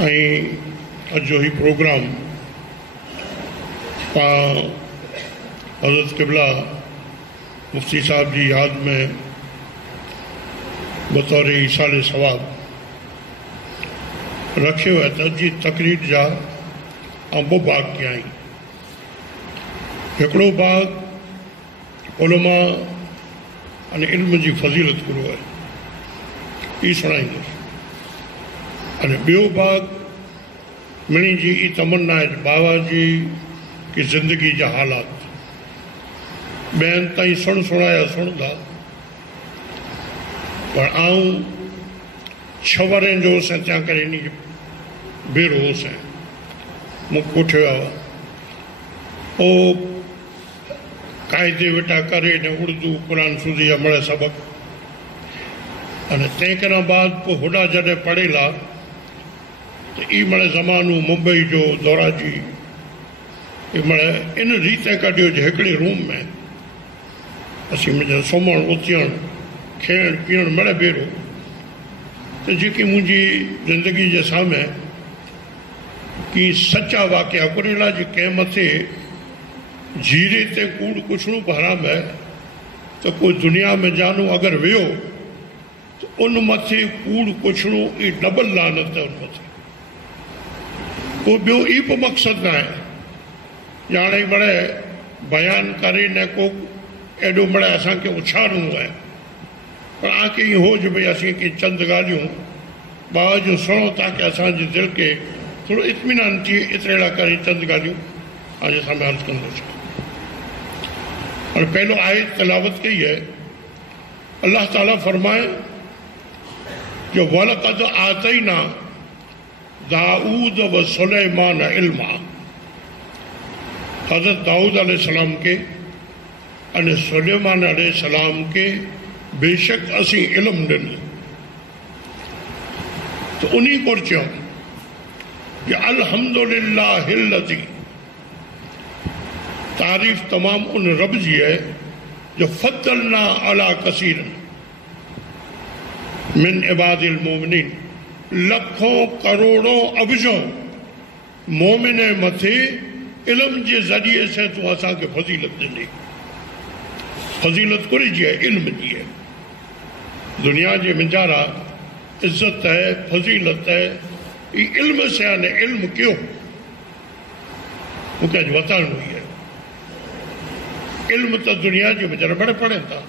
अज जो ही प्रोग्राम हज़रत क़िबला मुफ्ती साहब जी याद में बतौर ईसाले सवाब रखियो है त जी तकरीर जा ॿ बाग कया आहिनि। हिकिड़ो बाग उलमा अने इल्म जी फज़ीलत करो है ई सुणाईंदुसि अने ॿियो बाग मिणी जी ई तमन्ना है बाबा जी की ज़िंदगी जा हालात ॿियनि ताईं सुणाया सुणंदा पर आऊं छवरें जो होसि त्या करे इन बेरो होसि मूं कोठियो आहे ओ कायदे वेटा करे ने उर्दू कुरान सूदी मड़े सबक अने तंहिं बाद पोइ होॾा जॾहिं पढ़ेला तो ई मड़े ज़मानो मुंबई जो दौरा जी मड़े इन रीते कढियो जो हिकिड़े रूम में असीं मुंहिंजो सुम्हणु उथणु खेण पीअण मड़े बेरो तो जेकी मुंहिंजी ज़िंदगी जे साम्हूं की सच्चा वाक़िया कुरेला जी कंहिं मथे जीरे ते कूड़ कुछड़ू बि हराम है तो कोई दुनिया में जानो अगर वियो तो उन मथे कूड़ कुछड़ू ई डबल लानत है उन मथे को ॿियो ई बि मक़सदु न आहे ॼाणे बड़े बयान करे न को एॾो बड़े असांखे उछारणो है पर आके ये हो जो भाई असीं की चंद ॻाल्हियूं बाबा जो सुनो ताकि असांजे दिल के थोड़ो इत्मीनान थी एतिरा करे चंद ॻाल्हियूं आज सामने अर्ज़ कंदुसि। और पहलो आयत तलावत कई है अल्लाह ताला फरमाए जो वलक़द आतैना दाऊद व सुलैमान इल्मा हज़रत दाऊद अलैहिस्सलाम के अने सुलैमान अलैहिस्सलाम के बेशक असी इल्म ॾिनो तो उन्हीं को चयो कि अल्हम्दुलिल्लाहिल्लज़ी तारीफ तमाम उन रब जी है जो फद्दलना अला कसीर मिन इबादिल मोमिनीन लखों करोड़ों अबजों मोमिन मथे इल्म के ज़रिए से तू असा के फजीलत दी फजीलत कुरी जी है इल्म जी है दुनिया के मिजारा इज्जत है फजीलत है ये इल्म से आने इल्म क्यों मुझे अज बतान हुई है इल्म तो दुनिया के मिजारा बड़े पढ़े था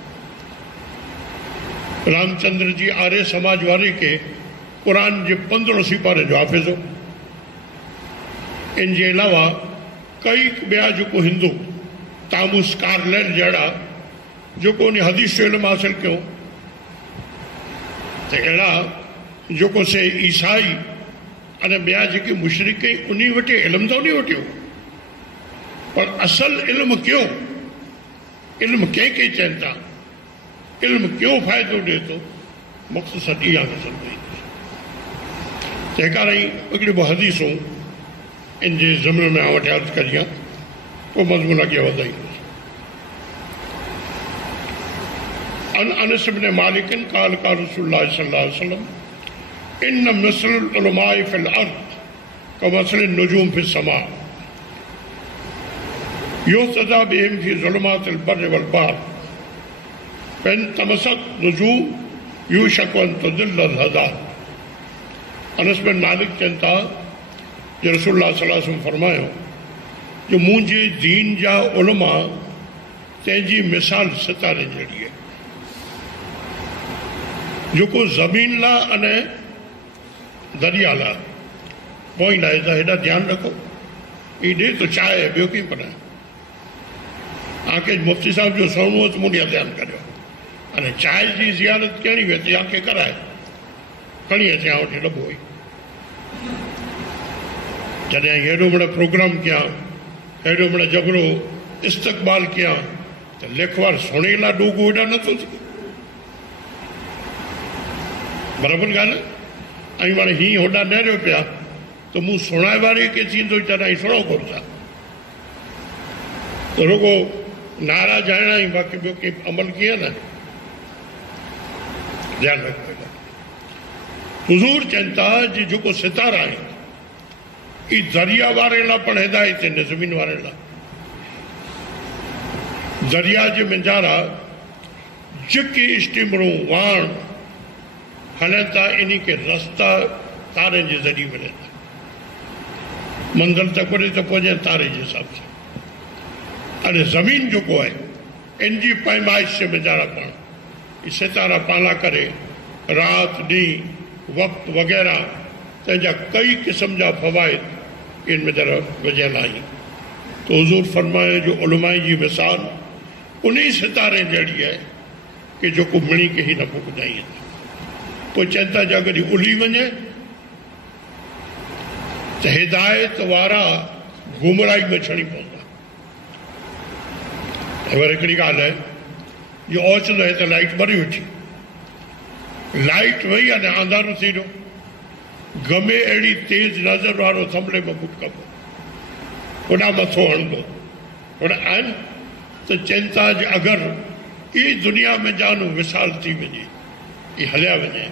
रामचंद्र जी आर्य समाज वाले के कुरान के 15 सिपारे जो हाफिज हो इनके अलावा कई ॿिया जो हिंदू तामूस कार्लेल जड़ा जो को हदीस जो इल्म हासिल क्यों तो अड़ा जो को से ईसाई अने ॿिया जेके मुशरिक उन्हीं वटे इल्म तो नहीं वटियो पर असल इल्म क्यों इल्म के चैन था इल्म क्यों फ़ायदो दे तो मक़सद इहा हासिल कई तंहिंखां हिकिड़ी ॿ हदीसूं इन जे ज़मीन में वटि अर्ज़ करियां पोइ मज़मून अॻियां वधाईंदुसि। अनस इब्न मालिक क़ाल क़ाल रसूलुल्लाह सल्लल्लाहु अलैहि वसल्लम इन मिस्लुल उलमाए फिल अर्द कमसलिन नुजूम फिस समा युहतदा बिहिम फी ज़ुलुमातिल बर्रि वल बहर फ़इन तमसक नुजूम यूशक अन तुदिल्लल हदार। अनस बिन मालिक चवनि था जो रसूलुल्लाह सल्लल्लाहु अलैहि वसल्लम फरमायो जो मुंहिंजे दीन जा उलमा तंहिंजी मिसाल सितारे जहिड़ी है जो को ज़मीन ला अने दरिया ला पोइंदा है हेॾा ध्यानु रखो ई ॾे तो चाहे ॿियो कीअं पढ़ाए आके मुफ्ती साहब जो सुणो तो मुंहिंजा ध्यानु करियो अने चांहि जी ज़ियारत कहिड़ी हुई त आके कराए खणी अचे वटि लॻो हुई जॾहिं हेॾो बड़ा प्रोग्राम किया हेॾो बड़ा जबरो इस्तक़बाल किया तो लेखवार सुणे ला डोगो हेॾा नथो थिए बराबरि ॻाल्हि ऐं माना हीअं होॾा नहरियो पिया तो मूं सुणाए वारे खे थींदो तॾहिं सुणो कोन था तो रुगो नाराज़ आहियां ऐं बाक़ी ॿियो के अमल कीअं न ध्यानु रखो हुज़ूर चवनि था जी जेको सितारा आहिनि ई दरिया वारे ला पण हिदायत आहिनि ज़मीन वारे ला। दरिया जे मंझारा जेके स्टीमरूं वाण हलनि था इन के रस्ता तारे जे ज़रिए मिलनि था, मंज़िल तक वरी तो पहुंचे तारे जे हिसाब सां। अने ज़मीन जेको आहे इन जी पैमाइश जे मंझारा पण सितारा पाला करे रात ॾींहुं वक़्त वग़ैरह तंहिंजा कई क़िस्म जा फ़वाइद इन में तरफ़ वजियल आहिनि। तो हुज़ूर फरमाए जो उलमाए जी मिसाल उन सितारे जहिड़ी आहे कि जेको मिणी के ही न पोइ ॿुधाई। पोइ चवनि था जे अगरि उली वञे त हिदायत वारा गुमराही में छड़ी पवंदा। वरी हिकिड़ी ॻाल्हि आहे जो ओचिलो आहे त लाइट ॿरी वेठी, लाइट वई अने अंधारो थी वियो, गमे अहिड़ी तेज़ नज़र वारो थंभले में बुट कबो होॾां मथो हणंदो होॾां आहिनि। त चवनि था जे अगरि ई दुनिया में जानो विसाल थी वञे, ई हलिया वञे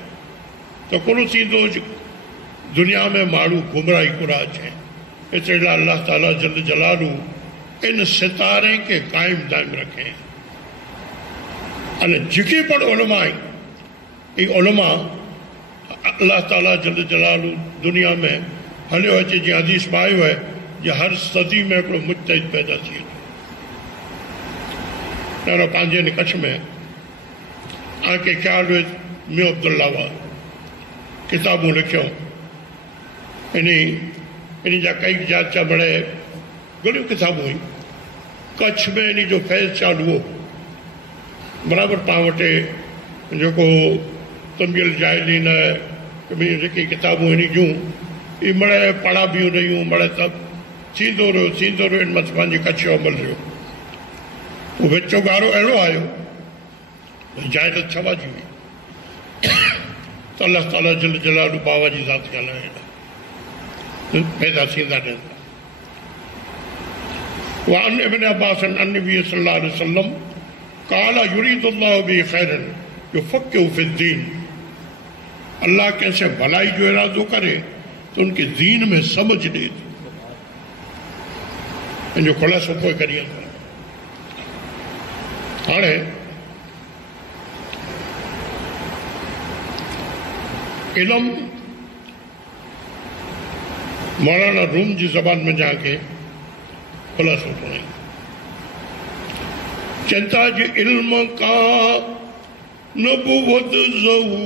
त कोन थींदो दुनिया में माण्हू गुमराही कुरा अचे। एतिरे लाइ अल्लाह ताला जल जलालू इन सितारे के कायम दायम रखे। अने जेके पण उलमा आहिनि, उलमा अल्लाह ताला जल जलालू दुनिया में हलियो अचे। जीअं हदीस में आयो है जो हर सदी में हिकिड़ो मुजतहिद पैदा थी वेंदो। ॾाढो पंहिंजे कच्छ में आके ख्याल हुए मियो अब्दुल्ला हुआ किताबूं लिखियो, इन जा कई जाचा बड़े घणियूं किताबूं हुई। कच्छ में इन जो फैज़ चालू हो बराबरि पाण वटि जेको तंबील जाइलीन जेके किताबूं इन जूं इहे मड़े पढ़ा बि रहियूं, मड़े सभु थींदो रहियो इन मथां पंहिंजे कच्छ जो अमल रहियो। उहो विचो गारो अहिड़ो आयो जाइ छवाजी हुई त अल्लाह ताला जल जलालू बाबा जी ज़ात ॻाल्हाइण पैदा थींदा रहंदा। وعن ابن عباس عن النبي صلى الله عليه وسلم قال يريد الله به خيرا يفقهه في الدين। अल्लाह कैसे भलाई जो इरादो करे तो उनके दीन में समझ ॾे। इनजो ख़ुलासो पोइ करिए। हाणे इल्म मौलाना रूम जी ज़बान में जाके खुलासो सुनाई। चंता जे इल्म का नबुवत ज़हू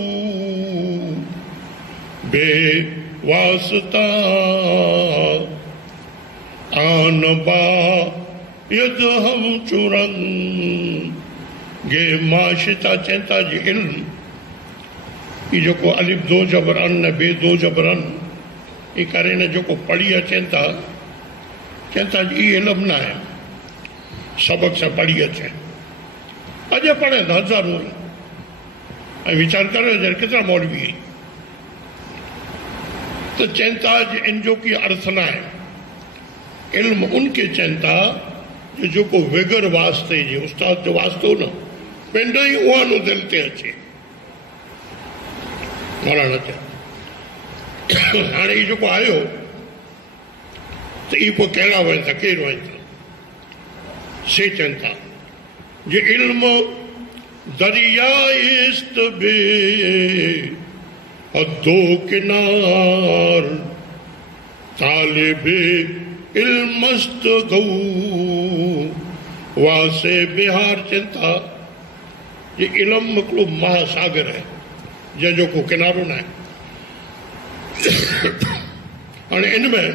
बे वास्ता आन बा यद हम चुरंग गे माशिता। चंता जे इल्म ये जो अलिफ दो जबर अन बे दो जबर अन ये करे न जो पढ़ी अचनि था। चवनि था ये इल्म न आहे सबक सां पढ़ी अचे। अॼु पढ़े था हज़ारूं ऐं वीचार करो जॾहिं केतिरा मौलवी आहिनि। तो चवनि था इन जो की अर्थ न आहे। इल्म उनके चवनि था जो को विगर वास्ते जे उस्ताद जो वास्तो न पिंड ई उहा नो दिलि ते अचे। मौलाना चयो हाणे इहो जेको आयो तो ये पोइ कहिड़ा वञनि था केरु वञनि था। से चवनि था जे इल्म दरिया इस्त बे हदो किनार तालिबे इल्मस्त गऊ वासे बिहार। चवनि था ये इल्म हिकिड़ो महासागर है जंहिंजो को किनारो न आहे। हाणे इनमें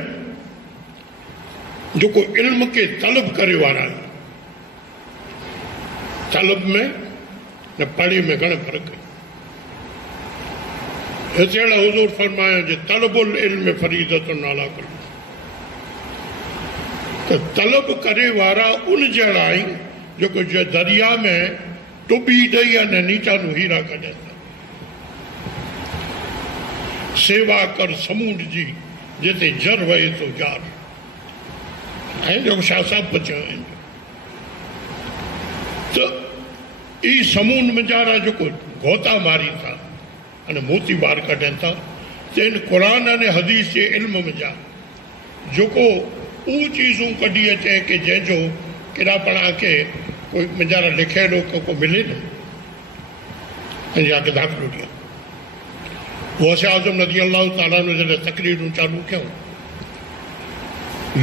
जेको इल्म के तलब करे वारा आहिनि, तलब में न पढ़े में घणो फ़र्क़ु आहे। हिते अहिड़ा हुज़ूर फरमाया जे तलबुल इल्म फरीदतुन अला कुल। त तलब करे वारा उन जहिड़ा आहिनि जेको दरिया में टुॿी ॾेई अने नीचानू हीरा कढनि था। सेवा कर समूंड जी जिते जर वहे तो जार। ऐं जेको शाह साहब बचियो आहिनि त ई समूंड मंझारा जेको गोता मारी था अने मोती ॿार कढनि था त इन क़ुर अने हदीस जे इल्म में जा जेको उहो चीज़ूं कढी अचे कि जंहिंजो किरापणा खे कोई मुंहिंजा लिखियलु को मिले न ऐं या के दाख़िलो ॾियनि। गौसे आज़म रज़ी अल्लाह ताला जॾहिं तकरीरूं चालू कयूं,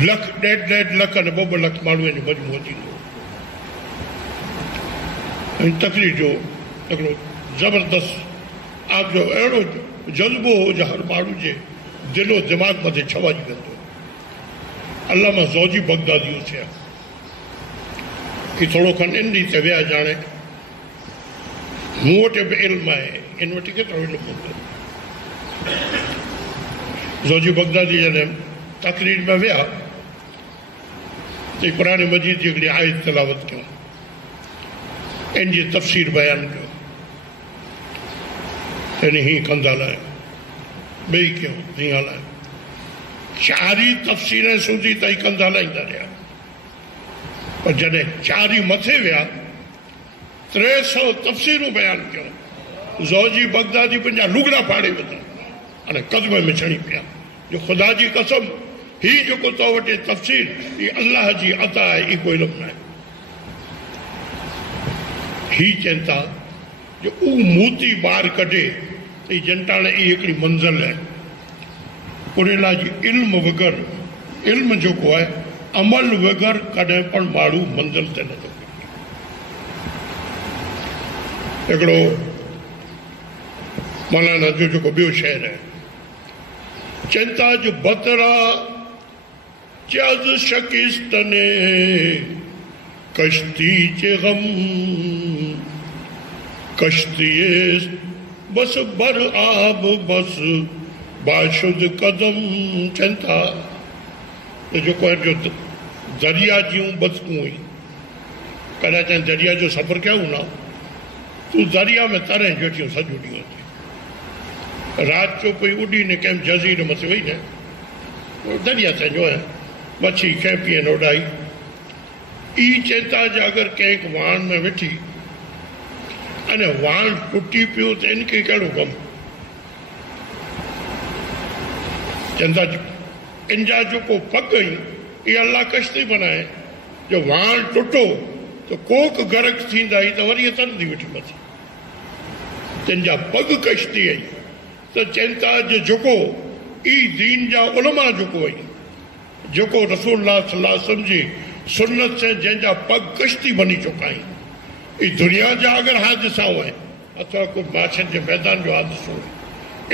लख 1.5 लख अने 2 लख माण्हुनि जो मजमूओ थींदो ऐं तकरीर जो हिकिड़ो ज़बरदस्त आपजो अहिड़ो जज़्बो हो जो हर माण्हू जे दिलो दिमाग़ मथे छवाजी वेंदो। अल्लामा ज़ौजी बगदादी थिया कि थोरो खनि इन ॾींहं ते विया ॼाणे मूं वटि बि इल्मु आहे, इन वटि केतिरो इल्मु हूंदो। ज़ौजी बगदादी जॾहिं तकरीर में विया त क़ुरान मजीद जी हिकिड़ी आयत तिलावत कयूं, इन जी तफ़सीर बयानु कयो, यानी हीअं कंदा हलायो, ॿई कयूं हीअं हलायो, 4 तफ़सीरें सूधी ताईं कंदा हलाईंदा रहिया। पर जॾहिं 4 मथे विया 300 तफ़सीरूं बयानु कयूं, ज़ौजी बगदादी पंहिंजा लुगड़ा फाड़े विधा, हाणे कदम में छणी पिया जो ख़ुदा जी कसम हीउ जेको तो वटि तफ़सीर हीअ अलाह जी अता आहे, ई कोई इल्मु न आहे। ही चवनि था जो उहो मोती ॿार कढे त हीअ जंटाणे ई हिकिड़ी मंज़िल आहे। उन लाइ जी इल्मु बग़ैर, इल्मु जेको आहे अमल बग़ैर कॾहिं पण माण्हू मंज़िल ते नथो पहुचे। हिकिड़ो मौलाना जो जेको ॿियो शेर आहे, चवनि था जो बतरा चज़ शकिस्तने कश्ती चे गम कश्ती बस बर आब बस बाशुद कदम। चवनि था जेको जो दरिया जूं बतकूं हुई, कॾहिं चवनि दरिया जो सफ़र कयूं न, तूं दरिया में तरें वेठियूं सॼो ॾींहुं, राति जो पई उॾी न कंहिं जज़ीर मथे वेही न दरिया ते जो आहे मच्छी कंहिं पीअण उॾाई। ई चवनि था अगरि कंहिं वाण में वेठी अने वाण टुटी पियो त इनखे कहिड़ो कमु। चवनि था इनजा जेको पग आहिनि इहे अलाह कश्ती बनाए, जो वाण टुटो त कोक गरक थींदा ई त वरी तरंदी वेठी मथे, तिन जा पग कश्ती आई। त चवनि था जेको ई दीन जा उलमा जेको आहिनि, जेको रसूलुल्लाह सल्लल्लाहु अलैहि वसल्लम जी सुन्नत से जंहिंजा पग कश्ती बनी चुका आहिनि, ई दुनिया जा अगरि हादिसा आहिनि अथवा कोई माछनि जे मैदान जो हादिसो आहे,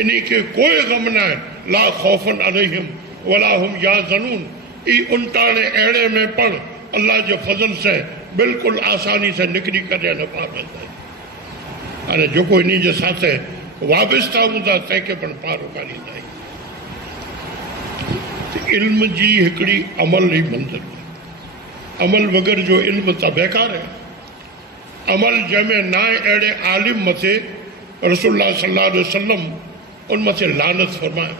इन खे कोई गम न आहे। ला ख़ौफ़न अलैहिम वला हुम याज़नून। ई उनटाणे अहिड़े में पण अल्लाह जे फज़ल से बिल्कुलु आसानी से निकिरी करे न पार वेंदा आहिनि। हाणे जेको इन जे साथ वाबिस्ता हूंदा तंहिंखे पण पार उगारींदा आहिनि। इल्म जी हिकिड़ी अमल ई मंज़िल आहे, अमल बग़ैर जो इल्म त बेकार आहे। अमल जंहिंमें न आहे अहिड़े आलिम मथे रसूलुल्लाह सल्लल्लाहु अलैहि वसल्लम उन मथे लानत फरमाए।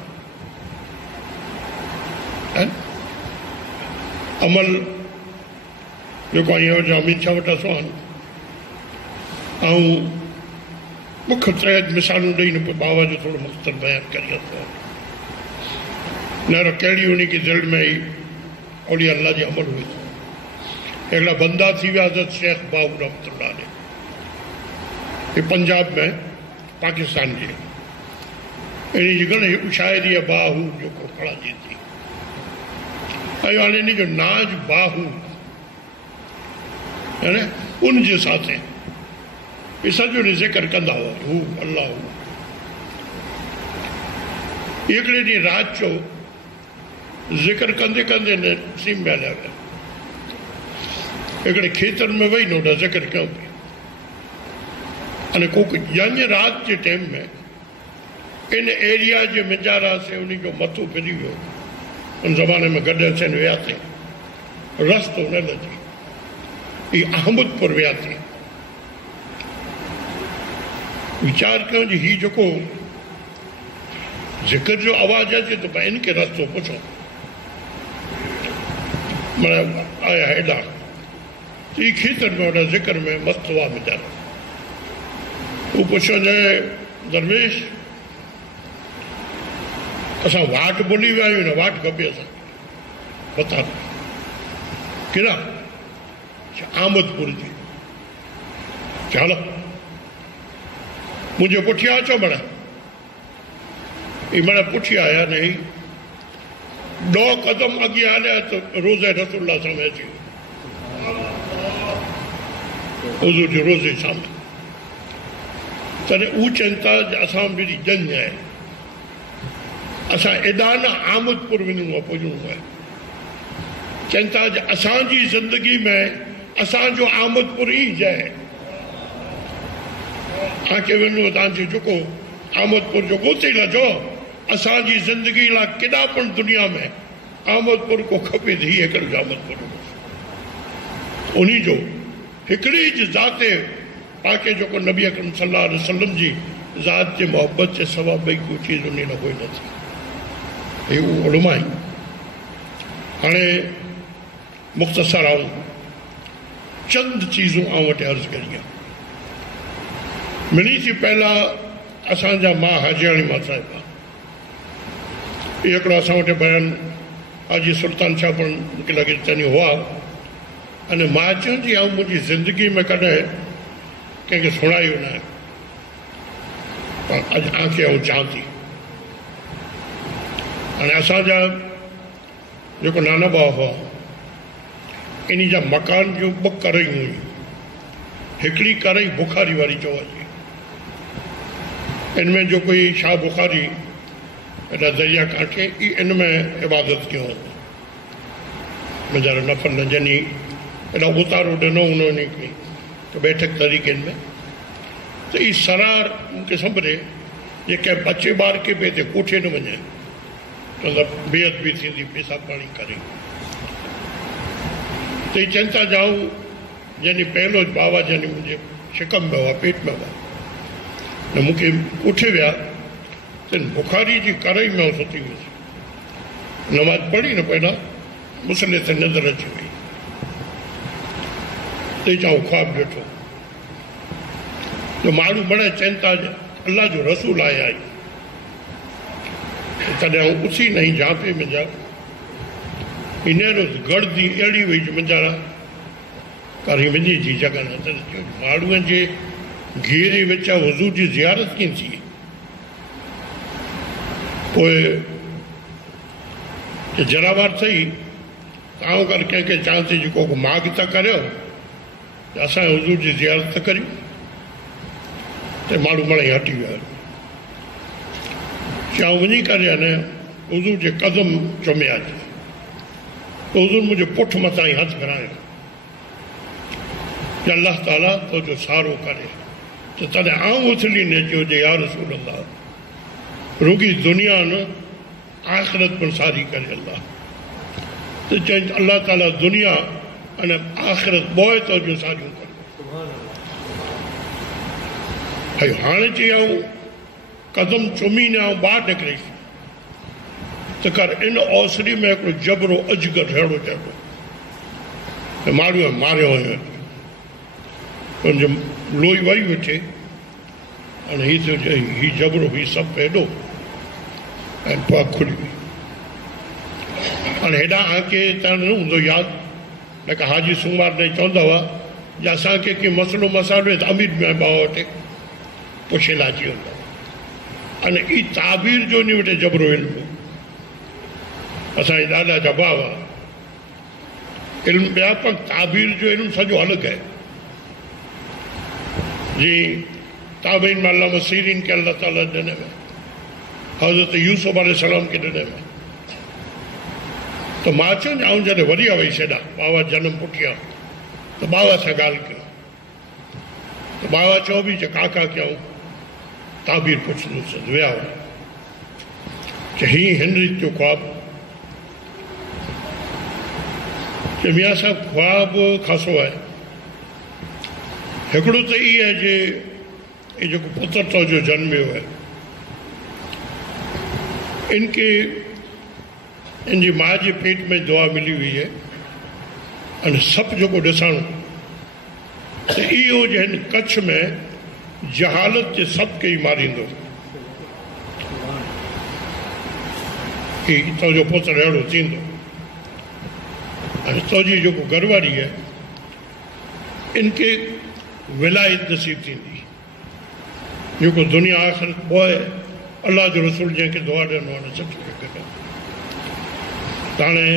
अमल जेको आहे अमीन शाह वटां सुहान ऐं मुख तहत मिसालूं ॾेई न पियो, बाबा जो थोरो मुख़्तलिफ़ बयानु करे थो न कहिड़ी उन की दिलि में ई ओली अल्लाह जी अमल हुई। हिकिड़ा बंदा थी विया हज़रत शेख बाबू रहमतुल्लाह अलैह, हे पंजाब में पाकिस्तान जे, इन जी घणी शाइरी बाहू जेको पढ़ाइजे थी, ऐं हाणे इन जो नाज बाहू है न उन जे साथ इहे सॼो ज़िक्र कंदा हुआ, हू अल्लाह हू। हिकिड़े ॾींहुं राति जो ज़िक्र कंदे कंदे न सीम में हलिया विया, हिकिड़े खेतनि में वेही न होॾा ज़िक्र कयूं पिया। अने को यंग राति जे टाइम में इन एरिया जे मिजारा से उन जो मथो फिरी वियो। उन ज़माने में गॾु अचनि वियासीं, रस्तो न लॻी, ही अहमदपुर वियासीं। वीचार कयूं जी ही जेको ज़िक्र जो आवाज़ अचे त भाई इनखे रस्तो पुछो। माना आया हेॾा ही खेतनि में होॾा ज़िक्र में मस्तु हुआ मिजारा। हू पुछो दरवेश असां वाट भुली विया आहियूं, न वाट खपे असांखे। पता केड़ा आमदपुर जी चल मुझे पुठिया अचो बड़ा मैं पुठिया आया नहीं 2 कदम अगे हलिया तो रोज़े रसूलुल्लाह सामने अची हुज़ूर जो रोज़े सामने तॾहिं उहो चवनि था असां जी जंग आहे असां एॾा न आमदपुर वञणो आहे पहुचणो आहे चवनि था असांजी ज़िंदगी में असांजो आमदपुर ई आहे तव्हांखे वञिणो तव्हांजो जेको आमदपुर जो ॻोते लजो असांजी ज़िंदगी लाइ केॾा पण दुनिया में आमदपुर को खपे त हीअ हिकिड़ो आमदपुर उन जो हिकिड़ी ज ज़ात पाके जेको नबी अकरम सल्लल्लाहु अलैहि वसल्लम जी ज़ात जे मोहब्बत जे सवा ॿई कोई चीज़ उन लाइ कोई न थी हे उलमा आहिनि हाणे मुख़्तसर आऊं चंद चीज़ूं आऊं वटि अर्ज़ु करी आहे मिनी थी पहला असांजा मां हाजियाणी मां साहिब आहे इहो हिकिड़ो असां वटि बयान हाजी सुल्तान शाह पण मूंखे लॻे चवनि हुआ अने मां चऊं जी आऊं मुंहिंजी ज़िंदगी में कॾहिं कंहिंखे सुणायो न आहे पर अॼु तव्हांखे आऊं चवां थी हाणे असांजा जेको नाना भाउ हुआ इन जा मकान जूं 2 करयूं हुयूं हिकिड़ी करई बुखारी वारी चवाइजे इनमें जो कोई शाह बुखारी एॾा दरिया कांठे इन में इबादत कयो मुंहिंजा नफ़ल न जनी एॾा उतारो ॾिनो उन्होंने तो बैठक तरीक़े में तो ये सरार मूंखे संभरे जे कंहिं बचे ॿार खे बि हिते कोठे न वञे मतिलबु बेअदबी थींदी पेशाब पाणी करे तो ये चवनि था जाऊं जंहिंजी पहिरियों बाबा जंहिंजी मुंहिंजे शिकम में हुआ पेट में हुआ न मूंखे उठे विया त बुखारी जी करई में सुती हुयसि नमाज़ पढ़ी न पहिरियां मुसले ते नज़र अची वई ते चऊं ख्वाब ॾिठो तो माण्हू बड़े चवनि था अल्लाह जो रसूल आया आई तॾहिं आऊं उथी नहीं जापे मुंहिंजा हींअर गड़दी अहिड़ी हुई जो मुंहिंजा करी मुंहिंजी जी जॻह न त माण्हूअ जे घेरे विच हुज़ूर जी ज़ियारत कीअं थी पोइ जराबार थी ताऊं कर कंहिंखे चवां थी जेको माग था करियो असां हुज़ूर जी ज़ियारत त करियूं त माण्हू मणे हटी विया चऊं वञी करे अने हुज़ूर जे कदम चुमिया त हुज़ूर मुंहिंजे पुठ मथां ई हथु फिरायो कि अल्लाह ताला तुंहिंजो सारो करे त तॾहिं आऊं उथली न चयो जे या रसूल अल्लाह रुगी दुनिया न आख़िरत पर सारी करे अल्लाह त चई अल्लाह ताला दुनिया अने आख़िरत ॿोए तुंहिंजो सारियूं करे भई हाणे चयऊं कदम चुमी न आऊं ॿाहिरि निकिरीसि त कर इन ओसरी में हिकिड़ो जबरो अजगर अहिड़ो चइबो माण्हूअ मारियो हुयो हुनजो लोही वही वेठे हाणे हीअ थो चए हीउ जबरो हीउ सभु हेॾो ऐं पग खुली वई हाणे हेॾा आंके त न हूंदो यादि न की हाजी सूमार ने चवंदा हुआ या असांखे कंहिं मसलो मसालो त अमीर में बाबा वटि पुछे लाची हूंदो अने ई ताबीर जो नी वटि जबरो इल्मु असांजे ॾाॾा जा भाउ हुआ इल्मु ॿिया पर ताबीर जो इल्मु सॼो अलॻि आहे जीअं ताबीन में अल्लामा सीरीन खे अल्लाह ताला ॾिने में हज़रत यूसुफ अलैहिस्सलाम खे ॾिने में त मां चयो आऊं जॾहिं वरी वई छॾा बाबा जनम पुठियां त बाबा सां ॻाल्हि कयो त बाबा चयो बि काका कयूं ताबीर पुछंदुसि विया हुआ कि हीअं हिन रीत जो ख्वाब कि मियां साहब ख्वाब ख़ासो आहे हिकिड़ो त इहो आहे जे ये जेको पुत्र तो जो जन्मियो आहे इनके इनजी माँ जे पेट में दुआ मिली हुई है अने सभु जेको ॾिसण त इहो जंहिं कच्छ में जहालत जे सभु खे ई मारींदो कि तुंहिंजो पुत्र अहिड़ो थींदो तुझी जो घरवारी है इनके विलायत नसीब थी जो दुनिया आख़िर पोइ अल्लाह जो रसूल जैसे दुआ ॾिनो आहे सच हाणे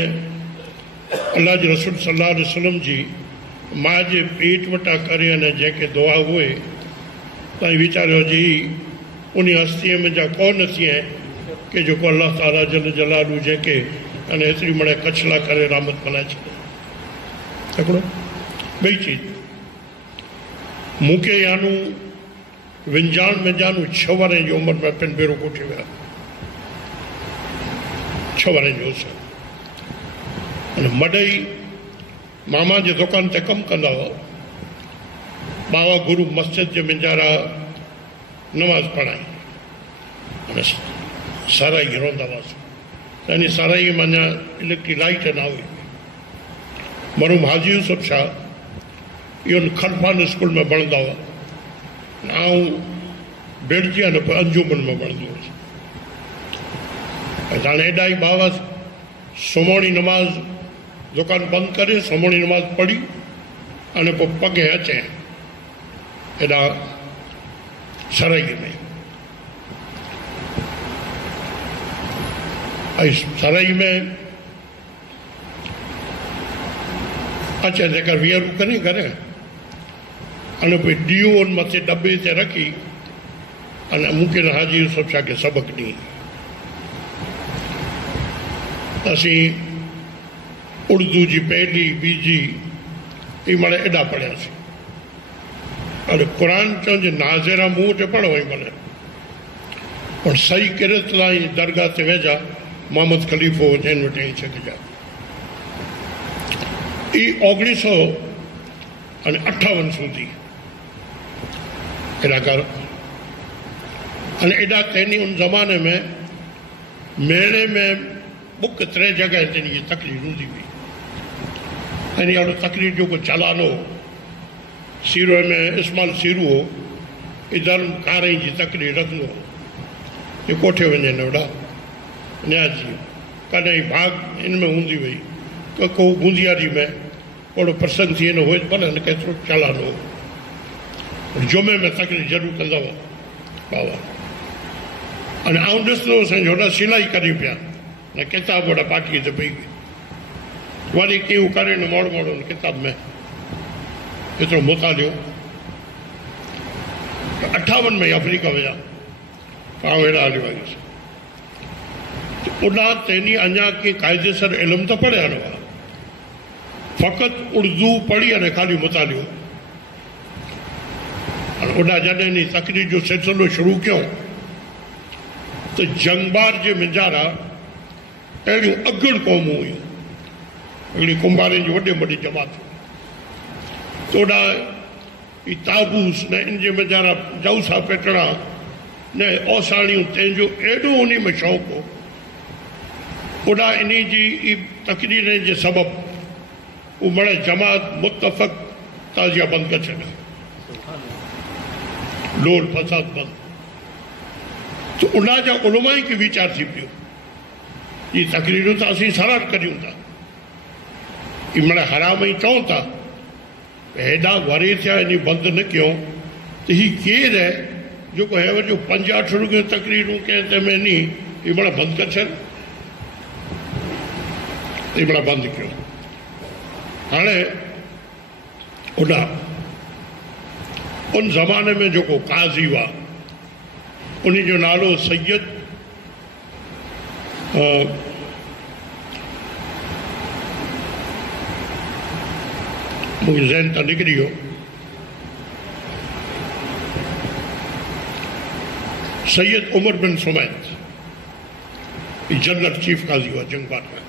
अल्लाह जे रसूल सल्लल्लाहु अलैहि वसल्लम जी माँ जे पेट वटा करे अने जैसे दुआ हुए ताईं वीचारियो जी उन हस्तीअ में जा कौन थी है कि जो अल्लाह ताला जल जलालू जैसे अने एतरी मणे कछला करे रहमत बनाए छॾे हिकिड़ो ॿई चीज मूंखे यानू विंजान में जानू 6 वरे जी उम्र में पिन भेरो कोठे विया 6 वरे जो अने मडई मामा जे दुकान ते कमु कंदा हुआ बाबा गुरु मस्जिद जे मिंजारा नमाज़ पढ़ाई अने साराई रहंदा हुआसीं त इन साराई में अञा इलेक्ट्रिक लाइट न हुई मरूम हाजी यूसुफ शाह इहो खलफान स्कूल में पढ़ंदा हुआ आऊं बेड़जिया न अंजुमन में पढ़ंदो हुउसि हाणे एॾा ई बाबा सुमोणी नमाज़ दुकान बंदि करे सुमोणी नमाज़ पढ़ी अने पोइ पगे अचे एॾा सराई में ऐं सराई में अचे जेकर वीहरू करे करे अने पोइ ॾियो उन मथे डब्बे ते रखी अने मूंखे हाजी यूसुफ शाह खे सबक ॾी असीं उर्दू जी पहली बीजी ई माणे एॾा पढ़ियासीं अरे क़ुरान चवंजे नाज़िरा मूं वटि पढ़ो वई भले पर सही किरत लाइ दरगाह ते वेझा मोहम्मद खलीफ़ो जैन वटि छॾिजा ई 1958 सूदी एॾा कर अने एॾा तैनी उन ज़माने में मेले में बुक 3 जगह ते ये तकलीफ़ हूंदी हुई यानी अहिड़ो तकलीफ़ जो को चालानो सीरो में इस्माइल सीरू हो इधर कारें जी तकलीफ़ रखंदो ये कोठे वञे नोड़ा न्याजी कॾहिं भाग इनमें हूंदी हुई को बूंदियारी में ओड़ो प्रसंग थी न हुए भले न केतिरो चालानो जुमे में तकलीफ़ ज़रूरु कंदा हुआ बाबा अने आउं ॾिसंदो हुउसि होॾा सिलाई करी पिया न किताब वॾा पाटीअ ते पई वरी कयूं करे न मोड़ मोड़ किताब में एतिरो मुतालियो 58 में अफ्रीका विया पाण हेॾा हली वयुसि उॾा तेनी अञा के कायदेसर इल्मु त पढ़िया न हुआ फ़क़ति उर्दू पढ़ी अने ख़ाली मुतालियो उॾा जॾहिं तकलीफ़ जो सिलसिलो शुरू कयो त जंगबार जे मिंजारा अहिड़ियूं अगड़ क़ौमूं हुयूं अहिड़ी कुंभारनि जी वॾे वॾी जमात तोड़ा ई ताबूस न इन जे मिंजारा जौसा पेटड़ा न ओसाणियूं तंहिंजो एॾो उन में शौक़ु हो ओॾा इन जी तकरीरनि जे सबबु उमड़ जमात मुतफ़क़ ताज़िया बंदि करे छॾिया लोल फसाद बंदि तो उन्हा जा उलमाई खे वीचार थी पियो ये तकरीरूं त असीं सरार करियूं था इमड़ हराम ई चऊं था हेॾा वरे थिया इन बंदि न कयूं त ही केरु आहे जेको हे वरी 50 रुॻियूं तकरीरूं कंहिं तंहिंमें नी इमड़ बंदि करे छॾ इमड़ बंदि कयो हाणे उॾा उन ज़माने में जेको काज़ी हुआ उन जो नालो सैयद मुझे ज़हन तां निकिरी वियो सैयद उमर बिन सुमैत जनरल चीफ काज़ी हुआ जंगबार में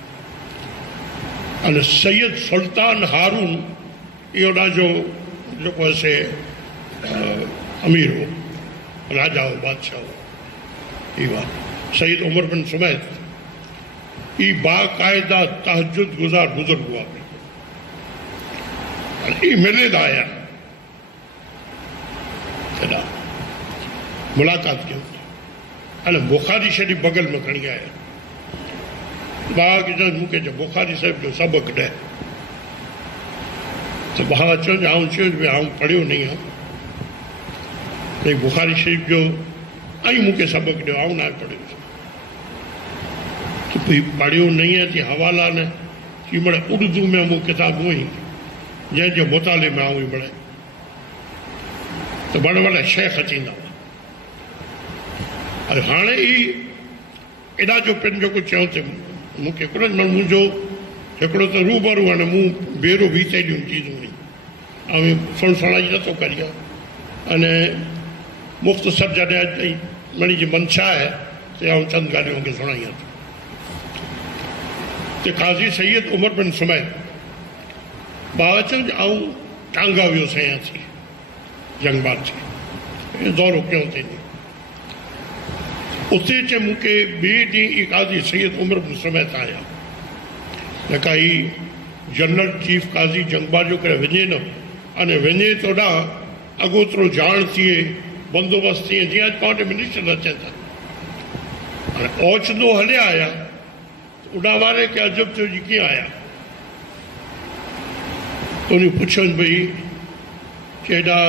अने सैयद सुल्तान हारून इहो ॾाढो जेको से अमीर हो राजा हो बादशाह हो ये बात सैयद उमर बिन सुमैत ये बाकायदा तहज्जुद गुजार बुजुर्ग हुआ ये मिले आया मुलाकात की अने बुखारी शरीफ बगल में खड़ी आया बाग जो मूंखे जो बुखारी साहिब जो सबक ॾे तो वहाँ अचण आऊं चयो भई आऊं पढ़ियो नहीं आहे भई बुखारी शरीफ़ जो ऐं मूंखे सबक़ ॾियो आऊं न पढ़ियो तो भई पढ़ियो नहीं है थी हवाला न कि मड़े उर्दू में वो किताब हुई जंहिंजे मुताले में आऊं मड़े तो वॾा वॾा शेख अचींदा हुआ हाणे ई एॾा जो पिन जेको चयो ते मूंखे कुझु मुंहिंजो हिकिड़ो त रूबरू आहे न मूं बेरो बि तेॾियूं चीज़ूं हुई ऐं सुणसुणाई नथो करी आहे अने मुख़्तसर जॾहिं अॼु मणी जी मंशा आहे त आऊं चंद ॻाल्हियूं खे सुणाई ते काज़ी सैयद उमर बिन सुमैर बावचंद आऊं टांगा वियो सयां थी जंगबाग थी दौरो कयो ते उते चे मूंखे ॿिए ॾींहुं ई काज़ी सैयद उमर बिन सुमैर आया न काई जनरल चीफ काज़ी जंगबाग जो करे वञे न अने वञे तो ॾांहुं अॻोतिरो ॼाण थिए बंदोबस्तु थिए जीअं अॼु पाण वटि मिनिस्टर अचनि था हाणे ओचितो हलिया आया उॾा वारे खे अजब थियो जी कीअं आया त उन पुछनि भई केॾा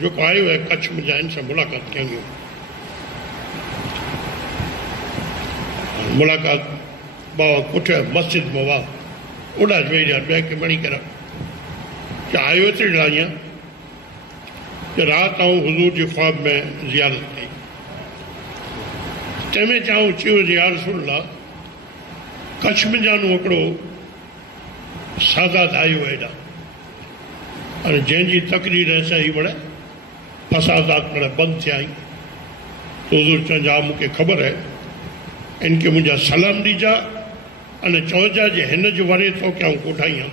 जेको आयो आहे कच्छ में जा हिन सां मुलाक़ात कयूं मुलाक़ात बाबा कुठ मस्जिद में वाह उड़ा वेही रहिया ॿिया खे मणी करे कि आयो हिते ईअं कि राति आऊं हुज़ूर जे ख्वाब में ज़ियारत कई तंहिंमें चाहूं चयो जे या रसूलल्लाह कच्छ में जानो हिकिड़ो सादात आयो हेॾा अने जंहिंजी तकरीर सां ही बड़े फसादात बड़े बंदि थिया आहिनि तो हुज़ूर चवनि जा मूंखे ख़बर आहे इनके मुंहिंजा सलाम ॾिजा अने चवजा जे हिन जो वरे थो कि आऊं कोठाई आहियां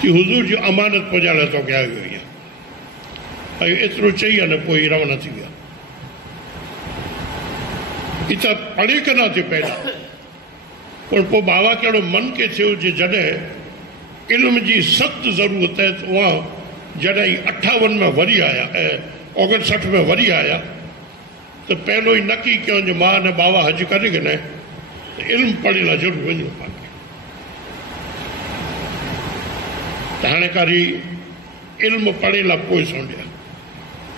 कि हुज़ूर जो अमानत पहुचाइण तोखे आयो हुई ऐं एतिरो चई अने पोइ रवाना थी विया इत पढ़े कना थे पहिरियों पर पोइ बाबा कहिड़ो मन खे थियो जे जॾहिं इल्म जी सख़्त ज़रूरत आहे त उहा जॾहिं 58 में वरी आया ऐं 59 में वरी आया तो पहलो ही नक्की कयो जो मां ने बाबा हज करे के न इल्म पढ़े ला जरूर वञो पाके त हाणे कारी इल्म पढ़े ला पोइ सोंडिया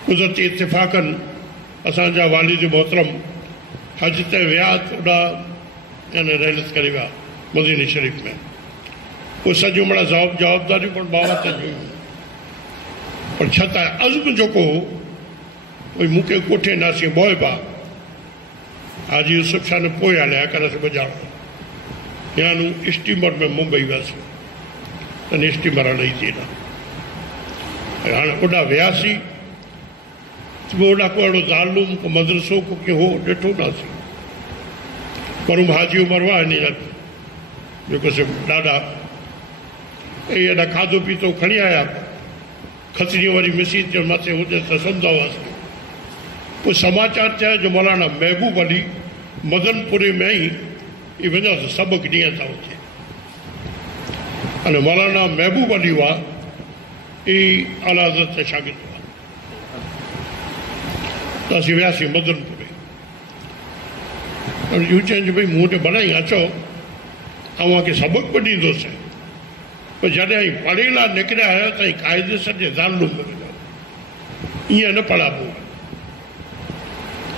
कुदरती इत्तिफ़ाक़न असांजा वालिद मोहतरम हज ते विया ओॾा यानी रहलत करे विया मदीने शरीफ़ में पोइ सॼो मिड़ा जवाबदारियूं पण बाबा ते ॾियूं पर छतां अज़्म जेको भई मूंखे कोठे नासीं बोइबा हाजी यूसुफ शाह ने पोइ हलिया कर बजाण यानू स्टीमर में मुंबई वियासीं तने स्टीमर हलई थी हेॾा हाणे ओॾा वियासीं ओॾा को अहिड़ो ज़ालूम को मदरसो को की हो ॾिठो नासीं पर हाजी उमर हुआ इन जेको सिर्फ़ु ॾाढा एॾा खाधो पीतो खणी आया खतरियूं वरी मिसी जे मथे हुजे त सुम्हंदा हुआसीं पोइ समाचार थिया जो मौलाना महबूब अली मदनपुरे में ही वञा त सबक़ ॾींहं था हुजे अने मौलाना महबूब अली हुआ ई आला हज़रत जा शागिर्द हुआ त असीं वियासीं मदनपुरे इहो चइनि भई मूं वटि भले अचो तव्हांखे सबक़ बि ॾींदुसि पर जॾहिं पढ़ेला निकिरिया आहियो त क़ाइदे सॼे ज़ालूम में ईअं न पढ़ाबो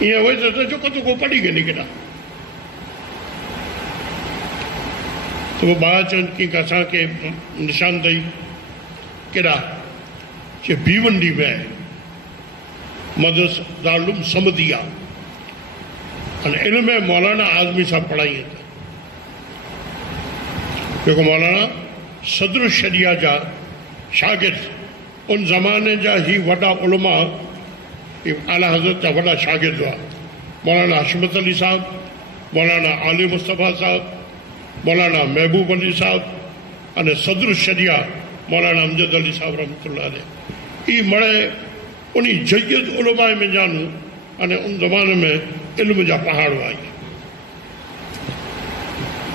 ईअं वही तो जो कतो को पढ़ी के निकिरा तो वो बाबा चंद की असां के निशानदेही केड़ा कि भीवंडी में मदरस दारुल समदिया अने इल्म में मौलाना आज़मी साहब पढ़ाई जेको मौलाना सदर शरिया जा शागिर्द उन ज़माने जा ही वॾा उलमा आला हज़रत जा वॾा शागिर्द हुआ मौलाना हशमत अली साहब मौलाना आली मुस्तफ़ा साहब मौलाना महबूब अली साहब अने सदर शरिया मौलाना अमजद अली साहब रहमतुल्लाह अलैह ई मड़े उन जयद उलमा में जानू अने उन ज़माने में इल्म जा पहाड़ आई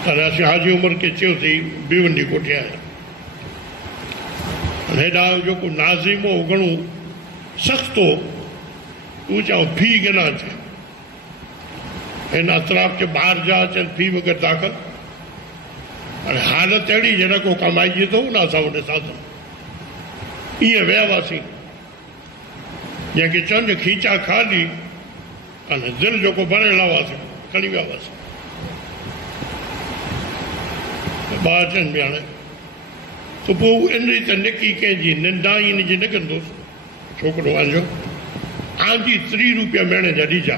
अने असीं हाजी उमर के चयोसीं भिवंडी कोठे आया हेॾा जेको नाज़िमो घणो सख़्त हो तूं चओ फी गिना अचे हिन अतराफ़ के ॿाहिरि जा अचनि फी वग़ैरह दाख़िल अने हालत अहिड़ी जॾहिं को कमाइजे थो न असां वटि साधन ईअं विया हुआसीं जंहिंखे चंद खीचा खाधी अने दिलि जेको भरियल हुआसीं खणी विया हुआसीं। ॿार अचनि पिया हाणे त पोइ इन त निकी कंहिंजी निंडा ई इन जी निकिरंदुसि छोकिरो वञो आंजी 30 रुपया महीने जा ॾिजा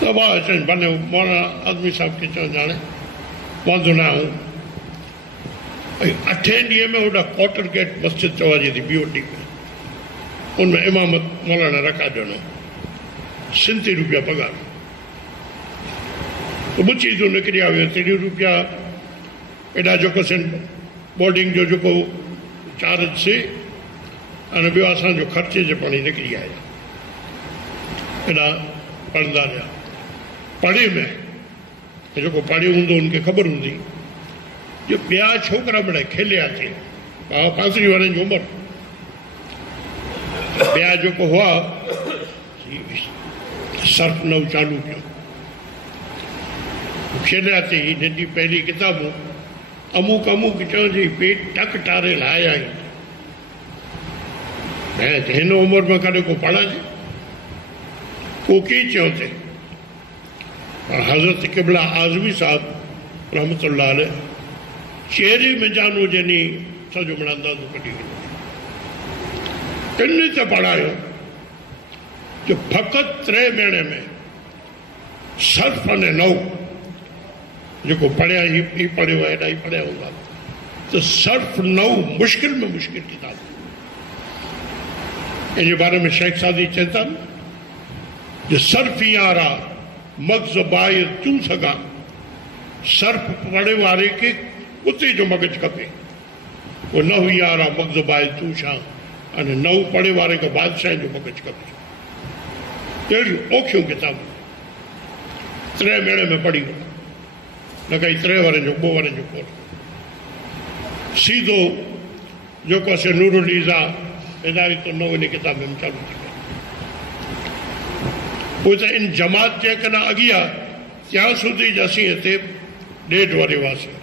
त ॿार अचनि भले मौलाना आज़मी साहिब खे चवनि हाणे वांदो न आऊं 8 ॾींहं में होॾा क्वार्टर गेट मस्जिद चवाजे थी BOT में उनमें इमामत मौलाना रखा ॾिनो 37 रुपया पगार तो बुची जो निकिरी आयो 30 रुपया एॾा जेको बोर्डिंग जो जेको चार्ज से अने ॿियो असांजो ख़र्चे जे पाणी निकिरी आया एॾा पढ़ंदा रहिया पढ़े में जेको पढ़ियो हूंदो उनखे ख़बर हूंदी जो ॿिया छोकिरा बड़ा खेलिया थे फांसरी वारनि जी उमिरि ॿिया जेको हुआ सर्फ नव चालू कयो खेलिया थे नंढी पहिरीं किताबूं अमुक अमुक चवंदी पेट टक टारे लाया आहिनि हिन उमिरि में कॾहिं को पढ़ाजे को कीअं चयो थे हज़रत क़िबला आज़मी साहब रहमतुल्लाह अलैह चेहरे में जानो जनी सॼो मिण अंदाज़ो कढी इन त पढ़ायो जो फ़क़ति 3 महीने में सर्फ अने नव जेको पढ़िया ही पढ़ियो आहे एॾा ही पढ़िया हूंदा त सर्फ नव मुश्किल में मुश्किल किताब इन बारे में शेख सादी चवनि था जो सर्फ यारा मग़ज़ बाहिर तूं सघां सर्फ पढ़े वारे खे उते जो मग़ज़ खपे वो नव यारा मग़ज़ बाहिर तूं छा अने नव पढ़े वारे खे बादशाह जो मग़ज़ खपे अहिड़ियूं औखियूं किताबूं 3 महीने में पढ़ी वठो न कई 3 वारनि जो 2 वारनि जो कोर्स सीधो जेको असां नूरुल ईज़ा हिदायत तो नव इन किताब में चालू थी पोइ त इन जमात जे कॾहिं अॻियां ત્યાં સુધી જ અસી हिते 1.5 वारे हुआसीं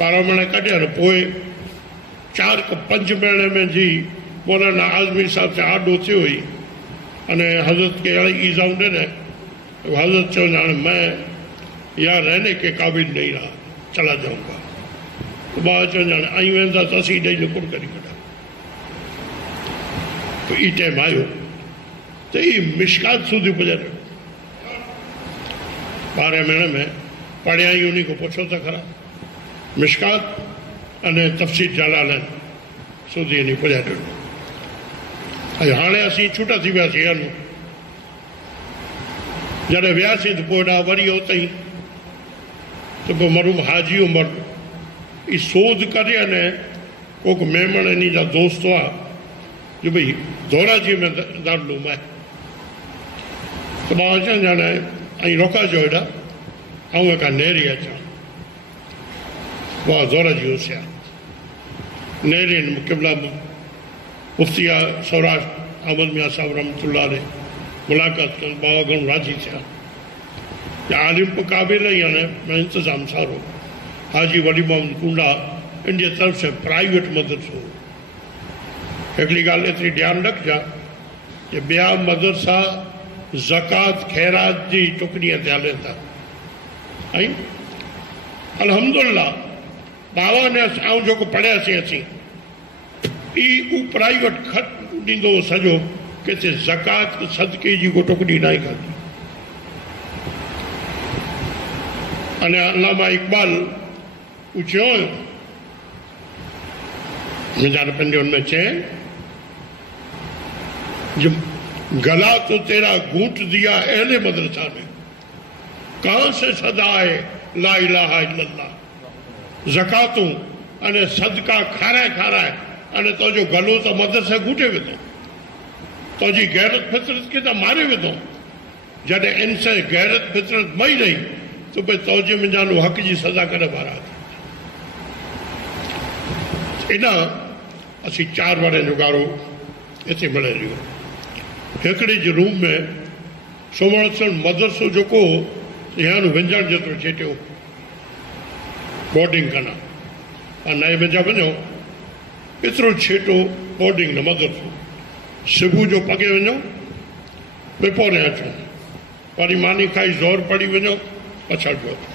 12 महीने कढिया न पोइ 4 का 5 महीने में जी मौलाना आज़मी साहब से आडो थियो हुई अने हज़रत के अड़ी ईज़ाऊं ॾिने हज़रत चवंदा हाणे मैं यार रहने के काबिल नहीं रहा चला जाऊंगा ॿार चवंदा हाणे आई वेंदा त असीं ॾेई निकुर करी कढा तो ई टाइम आयो त ई मिशकात सूदी पुॼायो 12 महीने में पढ़िया ही उन्हीं को पूछो था खरा मिशकात अने तफ़सीर जलालैन सूदी नहीं पुॼायो हाणे असीं छूटा थी वियासीं हलो जॾहिं वियासीं त पोइ ॾांहुं वरी उते ई त पोइ मरूम हाजी उमर ई सोध करे अने कोक महिमान इन जा दोस्त हुआ जो भई धोराजी में दारुलूम आहे त मां अचनि ॼाणे ऐं रोकाइजो हेॾा ऐं हिकु नेरी अचां वाह धोराजी होशियार नेरी क़िबला मुफ्ती सौराष्ट्र अहमद मियां साहब रहमतुल्लाह अलैह मुलाक़ात कनि बाबा घणो राज़ी थिया आलिम को काबिल ही हाणे मैं इंतज़ाम सारो हाजी वली मोहम्मद कुंडा इंडिया तरफ से प्राइवेट मदरसो हिकिड़ी ॻाल्हि एतिरी ध्यानु रखिजा कि ॿिया मदरसा ज़कात ख़ैरात जी टुकड़ीअ ते हलनि था ऐं अल्हम्दुलिल्लाह बाबा ने आऊं जेको पढ़ियासीं असीं ई हू प्राइवेट ख़त ॾींदो हो सॼो किथे ज़कात सदके जी को टुकड़ी न ई खाधी अने अल्लामा इकबाल चयो मुंहिंजा पंहिंजे हुन में चए जो गला तो तेरा घूंट दिया अहले मदरसा में कहाँ से सदा है ला इलाहा इल्लल्लाह ज़कातूं अने सदका खाराए खाराए अने तो जो गलो तो मदरसा घूटे वेंदो तो जी गैरत फितरत के तो मारे वेंदो जॾहिं इनसे गैरत फितरत मई रही तो भाई तौजे मिंजानो हक़ जी सज़ा करे बारा एॾा असीं 4 वारे जो गारो हिते मिले रहियो हिकिड़े जे रूम में सुम्हण मदरसो जेको यहाँ विंजण जेतिरो छेटियो बोर्डिंग कना नए वेंजा वञो एतिरो छेटो बोर्डिंग न मदरसो सुबुह जो पगे वञो बपोरे अचो वरी मानी खाई ज़ोर पड़ी वञो पछाड़ियो अचो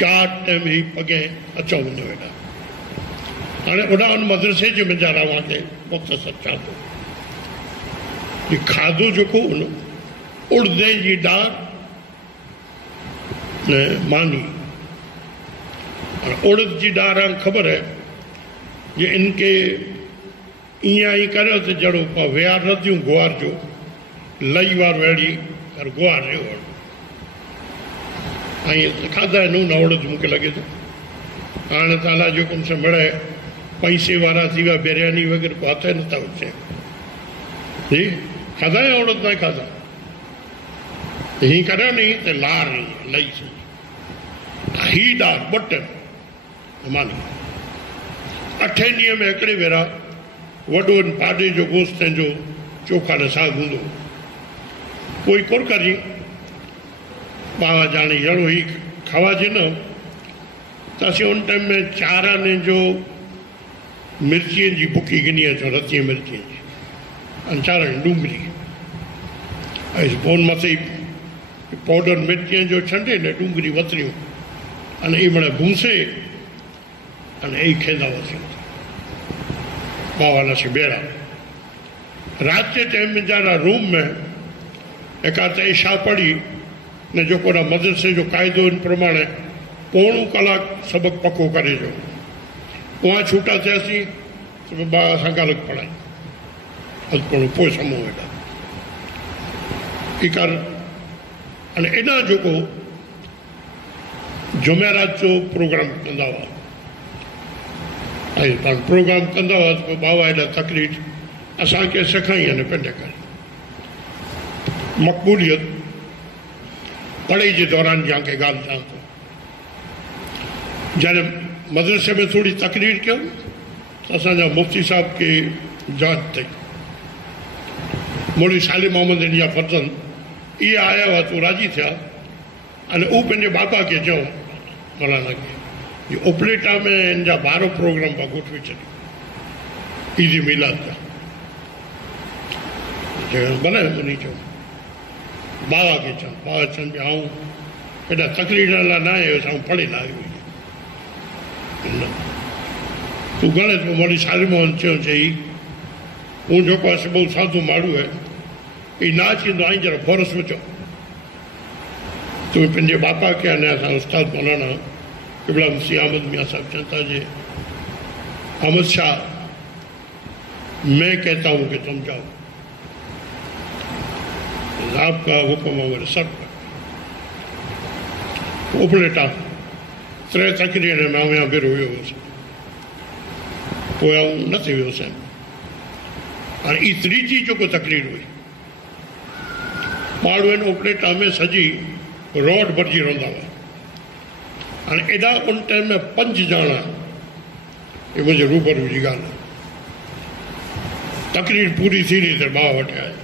4 टाइम ही पगे अचो वञो हेॾा हाणे ओॾा उन मदरसे जे मुंहिंजा रवां खे मुख़्तसर चवां थो खाधो जेको उन उड़दे जी दाल न मानी उड़द जी दाल ख़बर है ये इनके इं ही करो तो जड़ो वेहार रधियूं गुआर जो लई वार वेड़ी और गुआर जो खाधा है न उड़द मूंखे लगे तो हाँ ताला जो कुम से मिड़े पैसे वारा थी विया बिरयानी वग़ैरह को हथ नथा अचे जी खाधा या उड़द ना खाधा ही करियो नी तो लार लई ही दाल बुट मानी 8 ॾींहं में हिकिड़े भेरा वॾो पाॾे जो गोश्त जो चोखा न साग हूंदो कोई कोन करी बाबा जाने अहिड़ो ई खावाजे न त असीं उन टाइम में 4 आने जो मिर्चियुनि जी बुकी गिनी अचूं रतीअ मिर्चियुनि जी ऐं 4 आने डूंगरी ऐं पोइ मथे पाउडर मिर्चियुनि जो छंडे ने डूंगरी वतरियूं अने ई मिड़े भूसे अने ई खेदा हुआसीं बाबा नसी बेरा रात के टाइम में जाना रूम में एक ईशा पढ़ी ने जो को मदरसे जो कायदो इन प्रमाणे पौणो कलाक सबक पक्को करे जो वहाँ छूटा थियासीं तो बाबा असां अलग पढ़ाई अधु पौणो पोइ समूह वेठा ई कर अने एॾा जेको जुमेरात जो प्रोग्राम कंदा हुआ ऐं पाण प्रोग्राम कंदा हुआ तो बाबा एॾा तकलीफ़ असांखे सेखारी आहिनि पंहिंजे करे मक़बूलियत पढ़ाई के दौरान जहाँके ॻाल्हि चवां थो जॾहिं मदरसे में थोड़ी तकलीफ़ कयूं त असांजा मुफ्ती साहब के जांच थी मौलवी सालिम मोहम्मद इंडिया फर्जन इहे आया हुआ तो राज़ी थिया अने उहो पंहिंजे बाबा खे चयूं मौलाना खे ये उपलेटा में इनजा 12 प्रोग्राम पर गोठवी छॾियो ईदी मिलाद का भले उन चयो बाबा खे चऊं बाबा चवनि पिया आऊं एॾा तकलीफ़ लाइ न आयो असां पढ़ियल आहियूं तूं घणे तूं मौलवी सालिम मोहम्मद चयो चई हूं जेको आहे बहुत साधू माण्हू आहे ई ना थींदो आई जरा फॉरेस्ट में चओ तूं पंहिंजे बापा खे अने असां उस्ताद मौलाना किबला मुफ्ती अहमद मियां साहब चवंदा जे अहमद शाह मैं कहता हूँ कि तुम जाओ आपका हुक्म वगैरह सब उपलेटा 3 तकरीर में आऊं यहाँ बिरो हुयो हुउसि पोइ आऊं न थी वियोसीं हाणे ई 3 जेको तकरीर हुई माण्हू आहिनि उपलेटा में सॼी रोड भरिजी रहंदा हुआ हाणे एॾा उन टाइम में 5 ॼणा ये मुझे रूबरू जी ॻाल्हि तकरीर पूरी थी रही त मां वटि आया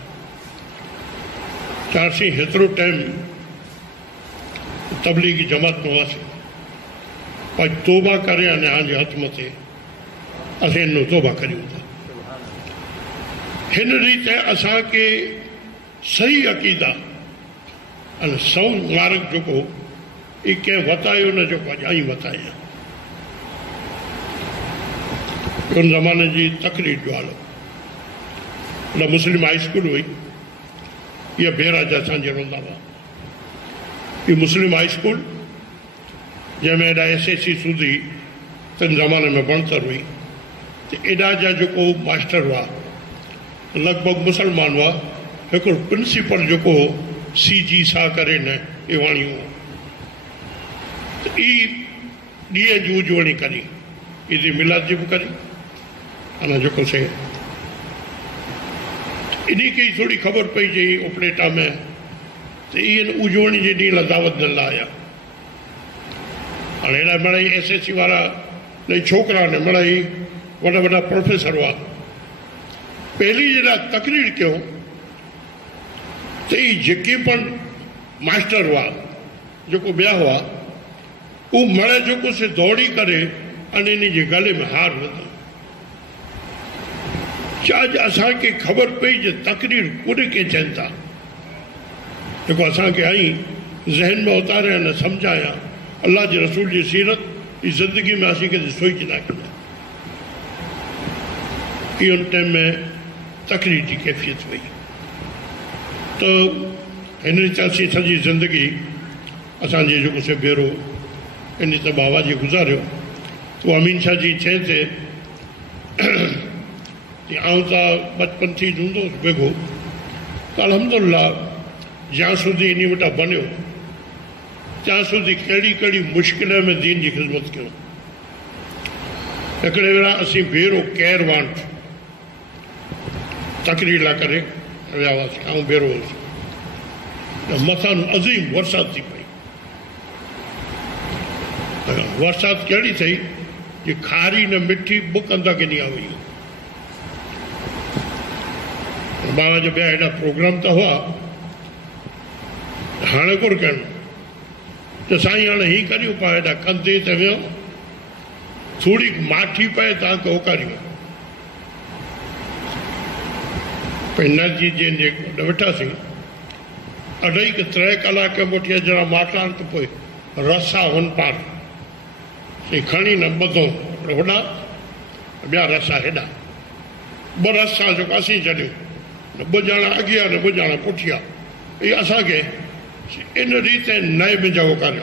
चयासीं हेतिरो टाइम तबलीगी जमात में हुआसीं पर तौबा करे अने हाणे हथ मथे असीं हिन तौबा करियूं था हिन रीति असांखे सही अक़ीदा अने सौ मार्ग जेको ई कंहिं वतायो न जेको अॼु आई वताया उन ज़माने जी तकरीर जो हाल उन मुस्लिम हाई स्कूल हुई ये बेराज असांजे रहंदा हुआ ये मुस्लिम हाई स्कूल जंहिंमें एॾा SSC सूदी तिन ज़माने में बणतर हुई तो एॾा जा जेको मास्टर हुआ लगभग मुसलमान हुआ हिकिड़ो प्रिंसिपल जेको CG सा करे न इवाणी हुओ तो ई ॾींहं जी उजवणी करी ईदी मिलाद जी बि करी अना जेको से इन्हीं की थोड़ी खबर पई जी उपलेटा में तो इन उजवणी के ॾींहं लाइ दावत न लाया हाणे अहिड़ा मिड़ई SSC वारा न छोकिरा ने मिड़ई वॾा वॾा प्रोफेसर हुआ पहली जॾहिं तकरीर कयूं तो ई जेके पण मास्टर हुआ जेको ॿिया हुआ उहो मणे जेको से दौड़ी करे अने इन जे गले में हार विधो। अॼु असांखे ख़बर पई जो तकरीर कुॾ खे चवनि था, जेको असांखे आई ज़हन में उतारिया न सम्झाया अल्लाह जे रसूल जी सीरत जी ज़िंदगी में असीं कॾहिं सोच न कया। इहो टाइम में तकरीर जी कैफ़ियत हुई। तो हिन असीं सॼी ज़िंदगी असांजे जेको से भेरो इन ते बाबा जी गुज़ारियो, तो अमीन शाह जी चए ते आउं त बचपन थी हूंदुसि बेगो, त अलहमदुलिल्लाह ज्यां સુધી इन वटां बनियो ત્યાં સુધી कहिड़ी कहिड़ी मुश्किल में दीन जी ख़िदमत कयो। हिकिड़े भेरा असीं भेरो कैरवान तकरीर लाइ करे विया हुआसीं, आउं भेरो हुउसि, मथां अज़ीम बरसाति थी पई। बरसाति कहिड़ी थी कि खारी न मिठी बुक अंदरि किनी हुई। बाबा जो ॿिया हेॾा प्रोग्राम त हुआ, हाणे कुर करणु त साईं हाणे हीअं करियूं पिया, हेॾा कंधे ते वियो थोरी माठी पए तव्हांखे ओकारियूं भई न जी जंहिंजे वेठासीं अढाई 3 कलाक वठी अचणा माटलान त पोइ रसा वन पार से खणी न ॿधो होॾा ॿिया रसा हेॾा 2 रसा जेको असीं छॾियूं न 2 ॼणा अॻियां न 2 ॼणा पुठियां। इहे असांखे इन रीति नए में जाओ कर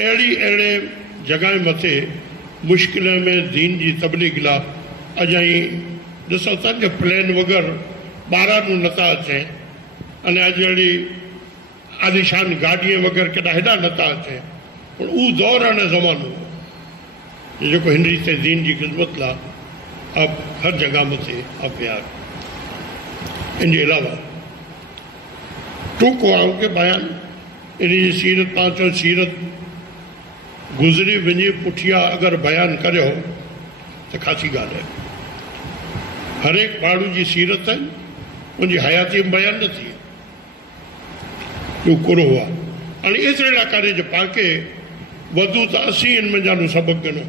अहिड़े जॻह मथे मुश्किल में दीन जी तबलीग लाइ अजाई ॾिसो था जो प्लेन वग़ैरह ॿारहं नथा अचे अने अॼु अहिड़ी आलिशान गाॾीअ वग़ैरह केॾा हेॾा नथा अचे। पर उहो दौर हाणे ज़मानो जेको हिन रीति दीन जी ख़िदमत लाइ अब हर जगह मथे अब प्यार। इनके अलावा टूको आऊं के बयान इन सीरत पांचो सीरत गुजरी वञे पुठिया अगर बयान करो तो खासी गाल है। हर एक माण्हू जी सीरत उनकी हयाती में बयान न थी कुरो हुआ हाणे एतिरे लाइ करे जो पाके वधू त असीं इन में जानू सबक गिनो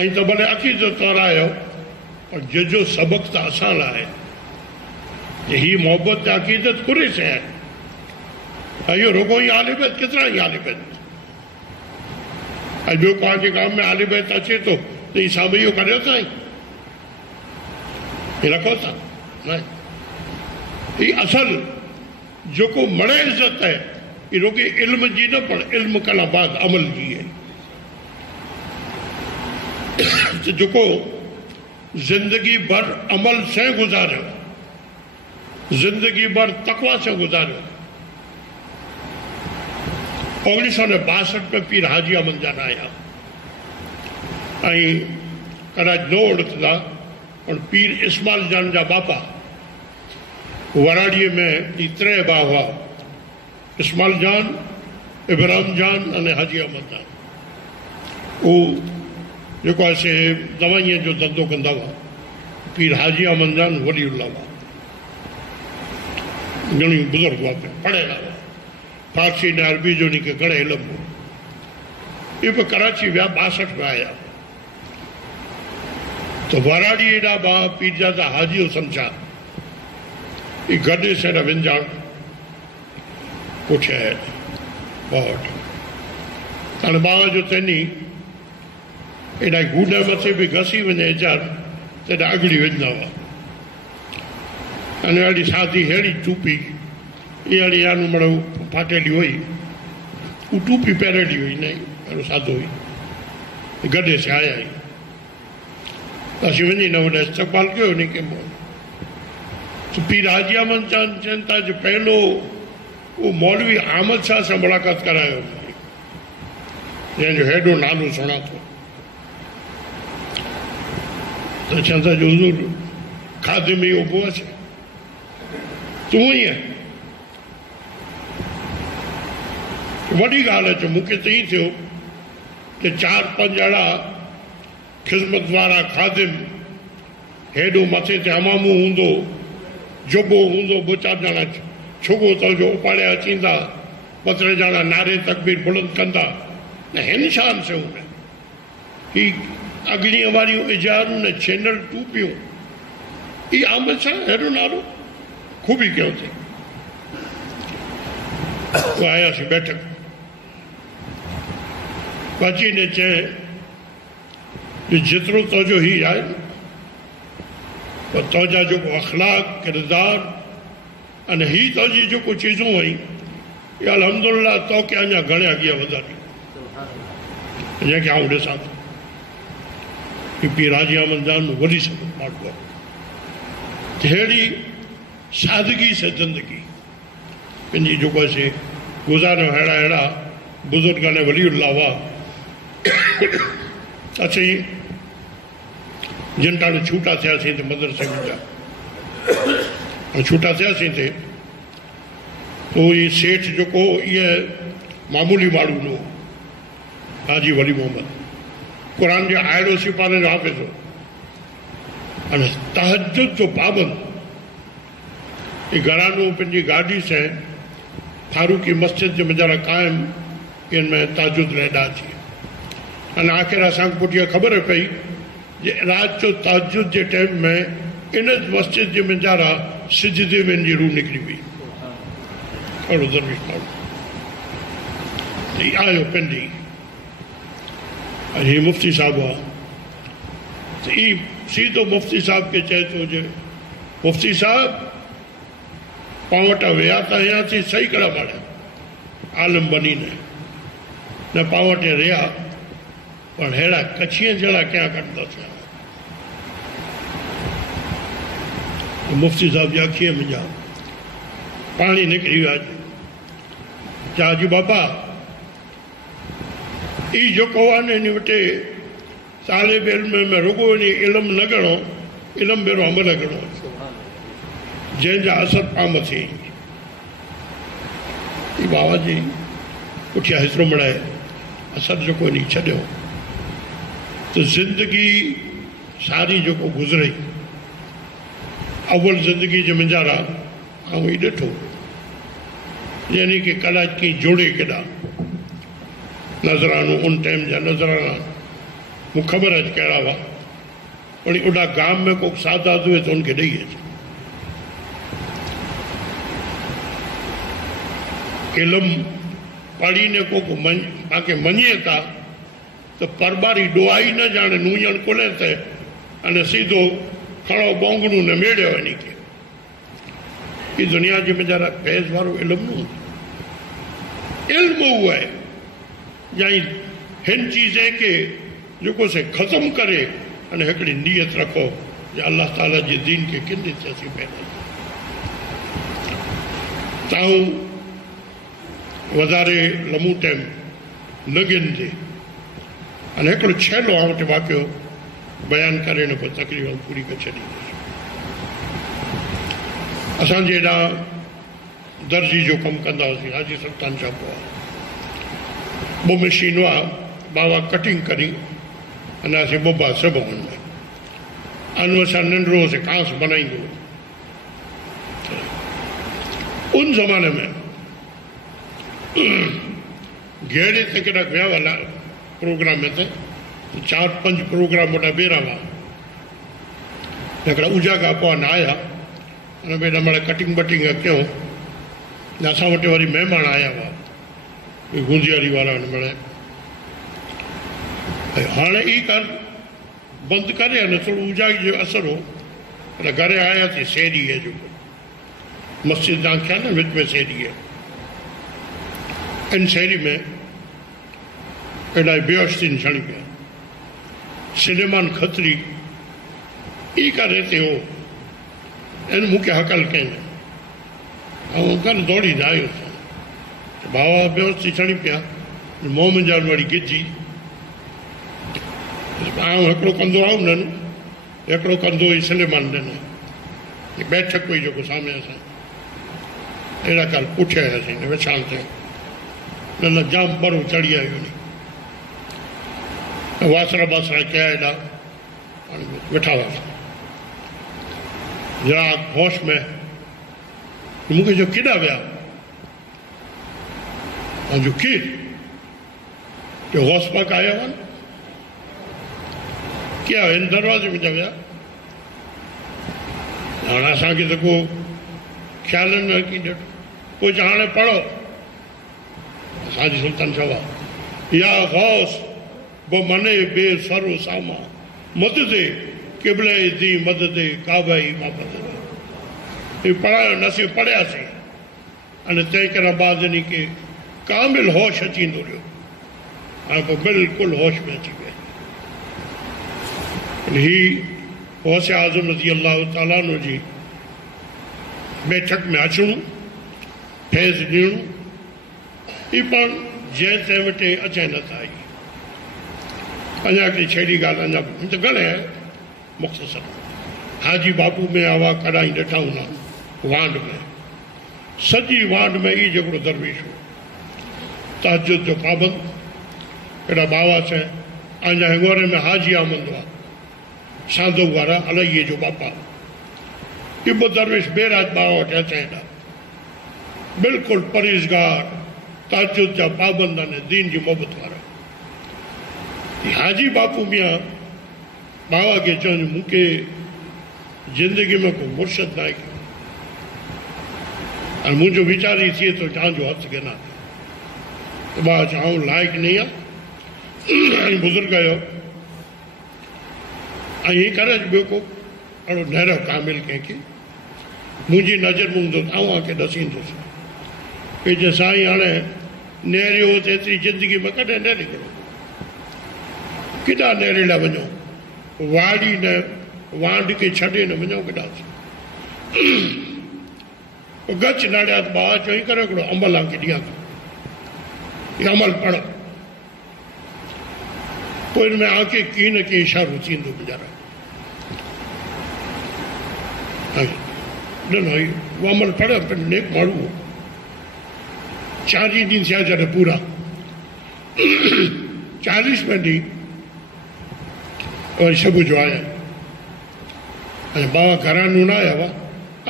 ऐं त भले अक़ीदत तोरायो पर जो सबक त असां लाइ ही मोहब्बत अक़ीदत कुरे से है। यो रुगो ही आले बैत कितना ही आले बैत जो के गांव में आले बैत अचे तो हिसाब यो करो था रखो था नहीं असल जो को मणे इज्जत है ये रोके इल्म जी न पर इल्म कला बाद अमल जी है। तो जो को जिंदगी भर अमल से गुजारे जिंदगी भर तकवा से गुजारे 1962 में पीर हाजी अहमद जान आया कदाच न ओळखंदा और पीर इस्माइल जान जा बापा वराड़ीअ में 3 भाउ हुआ इस्माइल जान इब्राहिम जान अने हाजी अहमद जान। वो जेको आहे से दवाईअ जो धंधो कंदा हुआ। पीर हाजी अहमद जान वलीउल्लाह हुआ घणी बुज़ुर्ग हुआ पढ़ियल हुआ फारसी ने अरबी जो उनखे घणे इल्म हो। ये भी कराची विया 62 में आया तो वराड़ी एडा बा पीर जादा हाजियो समझा ये गड्ढे से विंजाण कुछ है बहुत हाणे बाबा जो तेनी एडा गूढ़ मथे भी घसी वञे जार तेॾा अगड़ी वेंदा हुआ। अने अहिड़ी सादी अहिड़ी टूपी ये अहिड़ी यानू मड़ो फाटेली हुई वो टूपी पहिरेली हुई नहीं अहिड़ो सादो हुई गड्ढे से आया ही असीं वञी न वॾा इस्तक़बाल कयो उन खे तो पीर हाजी अहमद जान चवनि था जो पहलो वो मौलवी अहमद शाह से मुलाक़ात करायो जंहिंजो हेॾो नालो सुणा थो तो चवनि था जो हुज़ूर खादिम इहो पोइ अचे तूं ई आहे वॾी ॻाल्हि आहे मूंखे त ईअं थियो कि 4-5 अहिड़ा ख़िदमत वारा खादिम हेॾो मथे ते हमामू हूंदो जुबो हूंदो 2-4 ॼणा छुगो तो जो उपाड़िया अचींदा 15 ॼणा नारे तकबीर बुलंद कंदा न हिन शान से उन ही अग्नि वारियूं इजारूं न चैनल टूपियूं ई आमद सां हेॾो नालो खूबी कयो अथई वो आयासीं बैठक बाची ने चए जेतिरो तोजो ही आहे तोजा जो अखलाक किरदार अने ही तोजी जो को चीज़ूं हुई ये अल्हम्दुलिल्लाह तो के अञा घणे अॻियां वधारी जंहिंखे आउं ॾिसां थो पी राजी अहमद जान वॾी सभु माण्हू आहे अहिड़ी सादगी से ज़िंदगी पंहिंजी जो से गुज़ारियो अहिड़ा अहिड़ा बुज़ुर्ग ने वलीउल्लाह हुआ असीं जिन टाणू छूटा थियासीं त मदरसे में जा छूटा थियासीं थे तो ये सेठ जो को ये मामूली माण्हू न हो हाजी वली मोहम्मद कुरान जो आयरो सिपारे जो हाफ़िज़ हो अने तहज्जुद जो पाबंद ये घरानो पंहिंजी गाॾी से फारूकी मस्जिद जे मंझां क़ाइम इनमें तहज्जुद रहंदा अची अने आख़िर असांखे पुठियां ख़बर पई जे रात जो तहज्जुद जे टाइम में इन मस्जिद जे मंझां सिजदे में इनजी रूह निकिरी वई अहिड़ो दरवेश माण्हू आयो पंहिंजी ही मुफ्ती साहब हुआ तो ई सीधो मुफ्ती साहब के चए थो जे मुफ्ती साहब पां वटां विया त आयासीं सही कड़ा माड़िया आलम बनी न पां वटि रहिया पर अहिड़ा कच्छीअ जहिड़ा कया कढंदा थिया मुफ्ती साहब जी अखीअ मुंहिंजा पाणी निकिरी विया चया जी बाबा ई जेको आहे न इन वटि तालिब इल्म में रुगो वञी इल्म न ॻणो इल्म भेरो अमल ॻणो जंहिंजा असर पाम थिए ई बाबा जी पुठियां हेतिरो मड़ाए असर जेको इन छॾियो त ज़िंदगी सारी जेको गुज़रई अव्वल ज़िंदगी जे मंझारा ऐं ई ॾिठो यानी कि कला की जोड़े केॾा नज़रानो उन टाइम जा नज़राना मूं ख़बर अच कहिड़ा हुआ वरी ओॾा गाम में को सादात हुए तो उनखे ॾेई अचे इल्म पढ़ी ने को पाके मञे था तो परबारी डोआई न जाने नूंयण कोने ते अने सीधो खड़ो बोंगणू ने मेड़ियो वञी के ई दुनिया जे में जरा फैज़ वारो इल्म न इल्म उहो आहे जाई हिन चीज़े के जेको से ख़त्म करे अने हिकिड़ी नीयत रखो जे अल्लाह ताला जे दीन के किने ते असीं पैदा ताऊं वधारे लम्बो टाइम न गिनजे अने हिकिड़ो छेलो आउं वटि वाक़ियो बयान करे न पोइ तकलीफ़ पूरी करे छॾी असांजे हेॾा दर्जी जो कमु कंदा हुआसीं हाजी सुल्तान शाह पोइ ॿ मशीन हुआ बाबा कटिंग करी अने असीं ॿ सभु हुनमें अनु असां नंढिड़ो से कांस बनाईंदो उन ज़माने में घेड़े ते केॾा विया हुआ प्रोग्राम में त 4-5 प्रोग्राम वॾा ॿेरा हुआ हिकिड़ा उजागा पोइ न आया अने भई हिन महिल कटिंग वटिंग कयूं असां वटि वरी महिमान आया हुआ गुंजियारी वारा हिन महिल हाणे ई कर बंदि करे अने थोरो उजागी जो असर हो पर घरे आयासीं सेरी है जो मस्जिद तव्हां ख्याल न विच में सेरी है इन शहरी में एॾा बेहोश थी छणी पिया सिलेमान खत्री ई करे ते हो इन मूंखे हकल कई ऐं घर दौड़ींदा आहियूं बाबा बेहोश थी छणी पिया मोह मुंहिंजा वरी गिजी आउं हिकिड़ो कंदो आउं न हिकिड़ो कंदो ई सिलेमान ॾिनो बैठक हुई जेको साम्हूं असां अहिड़ा काल पुठियां आयासीं विछाण ते न जाम बरो चढ़ी आहियूं वासरा बासरा कया हेॾा वेठा हुआसीं जरा होश में मूंखे जो केॾा विया ऐं जो केरु जो गौस पाक आया हुआ न क्या हिन दरवाज़े में विया हाणे असांखे त को ख़्यालनि में की ॾिठो पोइ हाणे पढ़ो असांजी सुल्तान शवा या गौस वो मने बे सरो सामा मददे किबले दी मददे काबाई मापद ये पढ़ायो नसीब पढ़ियासीं अने तंहिं करे बाद इन खे कामिल होश अची वेंदो रहियो हाणे पोइ बिल्कुलु होश में अची विया ही गौस आज़म रज़ी अल्लाह ताला अन्हु जी बैठक में अचणु फैज़ ॾियणु ही पाण जंहिं तंहिं वटि अचे नथा आई अञा हिकिड़ी छेड़ी ॻाल्हि अञा त घणे आहे मुख़्तसर हाजी बापू में आवा कढ़ाई ॾिठा हूंदा वांड में सॼी वांड में ई हिकिड़ो दरवेश हो तहजुद जो पाबंद अहिड़ा बावा चए अञा हिंगोरे में हाजी आमंदो आहे साधो वारा अलैये जो बापा इहो दरवेश बेराज बाबा वटि अचे हेॾा बिल्कुलु परहेज़गार तहजुद जा पाबंद आहिनि दीन जी मोहबत वारा हाजी बापू मियां बाबा खे चवनि मूंखे ज़िंदगी में को मुर्शद न आहे ऐं मुंहिंजो वीचार ई थिए थो तव्हांजो हथु गिना त बाबा चऊं लाइक़ु नहीं आहे ऐं बुज़ुर्ग आहियो ऐं हीअं करे ॿियो को अहिड़ो नहरो कामिल कंहिंखे मुंहिंजी नज़र में हूंदो तव्हांखे ॾसींदुसि भई जे साईं हाणे नेरियो त एतिरी ज़िंदगी में कॾहिं न निकिरो केॾा नेरेला वञो वाड़ी न वांड खे छॾे न वञो केॾा गच नाड़िया त बाबा चई करे हिकिड़ो अमल आहे ॾियां थो इहो अमल पढ़ो पोइ हिन में आके कीअं न कीअं इशारो थींदो गुज़ारा न उहो अमल पढ़ नेक माण्हू हो 40 ॾींहं थिया जॾहिं पूरा 40 में ॾींहुं वरी सुबुह जो आया ऐं बाबा घरानो न आया हुआ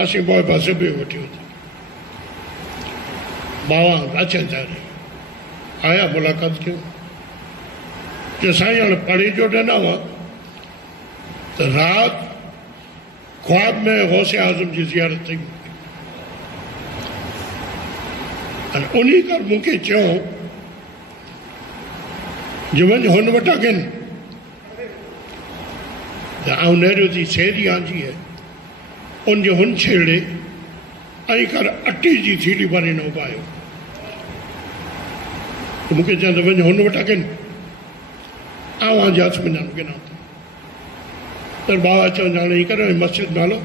असीं पोइ पासे बि वठी वरिता बाबा अचनि था आया मुलाक़ात कयूं जो साईं हाणे पढ़ी जो ॾिना हुआ त राति ख्वाब में गौस आज़म जी ज़ियारत थी ऐं उन खां मूंखे चयो जो वञ हुन वटि अगनि आउं नेरियो थी सेरी आंजी है उन जो हुन छेड़े ऐं कर अटे जी थीली भरे न उगायो मूंखे चवंदो वञ हुन वटि अगनि आउं आंजे हथ में न गिना त बाबा चवनि हाणे हीअं करे मस्जिद में हलो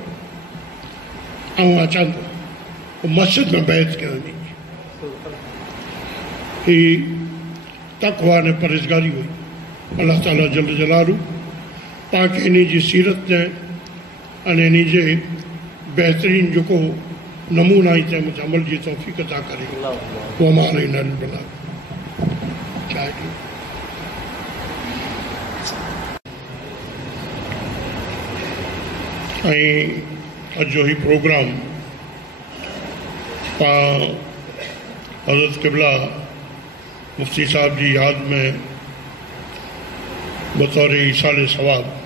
आउं अचां थो मस्जिद में बैत कयो ही तक़वा ने परहेज़गारी हुई अल्लाह ताला जल जलालू पाके इन जी सीरत ने अने इन जे बहितरीन जेको नमूना ई तंहिं मुंहिंजे अमल जी तौफ़ीक़ अता करे उहो मां हाणे न भला चाहे ऐं अॼु जो ही प्रोग्राम पाण हज़रत क़िबला मुफ्ती साहब जी यादि में बतौर ईसाले सवाब